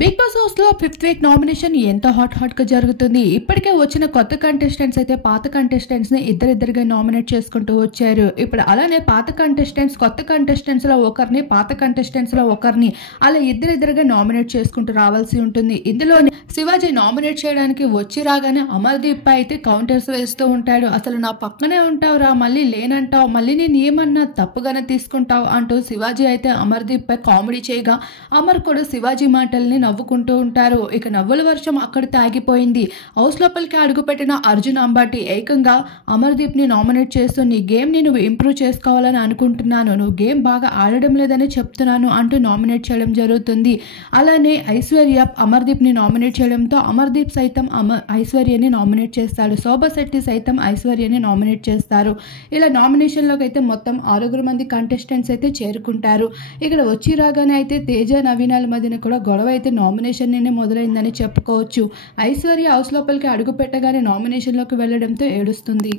Big boss house లో 5th week nomination ఎంత hot గా జరుగుతుంది. ఇప్పటికే వచ్చిన కొత్త కంటెస్టెంట్స్ అయితే పాత కంటెస్టెంట్స్ ని ఇద్దరిద్దరుగా నామినేట్ చేసుకుంటూ వచ్చారు. ఇప్పుడు అలానే పాత కంటెస్టెంట్స్ కొత్త కంటెస్టెంట్స్ లో ఒకరిని, పాత కంటెస్టెంట్స్ లో ఒకరిని అలా ఇద్దరిద్దరుగా నామినేట్ చేసుకుంటూ రావాల్సి ఉంటుంది. ఇందులో శివాజీ నామినేట్ చేయడానికి వచ్చి రాగానే అమర్దీప్ పై అయితే కౌంటర్స్ వేస్తూ ఉంటాడు. అసలు నా పక్కనే ఉంటావురా, మళ్ళీ లేనంటావు, మళ్ళీ నేను ఏమన్నా తప్పుగానే తీసుకుంటావు అంటూ శివాజీ అయితే అమర్దీప్ పై కామెడీ చేయగా అమర్ కూడా శివాజీ మాటల్ని నవ్వుకుంటూ ఉంటారు. ఇక నవ్వుల వర్షం అక్కడ తాగిపోయింది. హౌస్ లోపలికి అడుగుపెట్టిన అర్జున్ అంబాటి ఏకంగా అమర్దీప్ ని నామినేట్ చేస్తూ నీ గేమ్ ని నువ్వు ఇంప్రూవ్ చేసుకోవాలని అనుకుంటున్నాను, నువ్వు గేమ్ బాగా ఆడడం లేదని చెప్తున్నాను అంటూ నామినేట్ చేయడం జరుగుతుంది. అలానే ఐశ్వర్య అమర్దీప్ ని నామినేట్ చేయడంతో అమర్దీప్ సైతం ఐశ్వర్యని నామినేట్ చేస్తాడు. శోభా శెట్టి సైతం ఐశ్వర్యని నామినేట్ చేస్తారు. ఇలా నామినేషన్ లోకి అయితే మొత్తం 6 మంది కంటెస్టెంట్స్ అయితే చేరుకుంటారు. ఇక్కడ వచ్చి రాగానే అయితే తేజ నవీనాల మధ్యన కూడా గొడవ అయితే నామినేషన్ నుండి మొదలైందని చెప్పుకోవచ్చు. ఐశ్వర్య హౌస్ లోపలికి అడుగు పెట్టగానే నామినేషన్ లోకి వెళ్లడంతో ఏడుస్తుంది.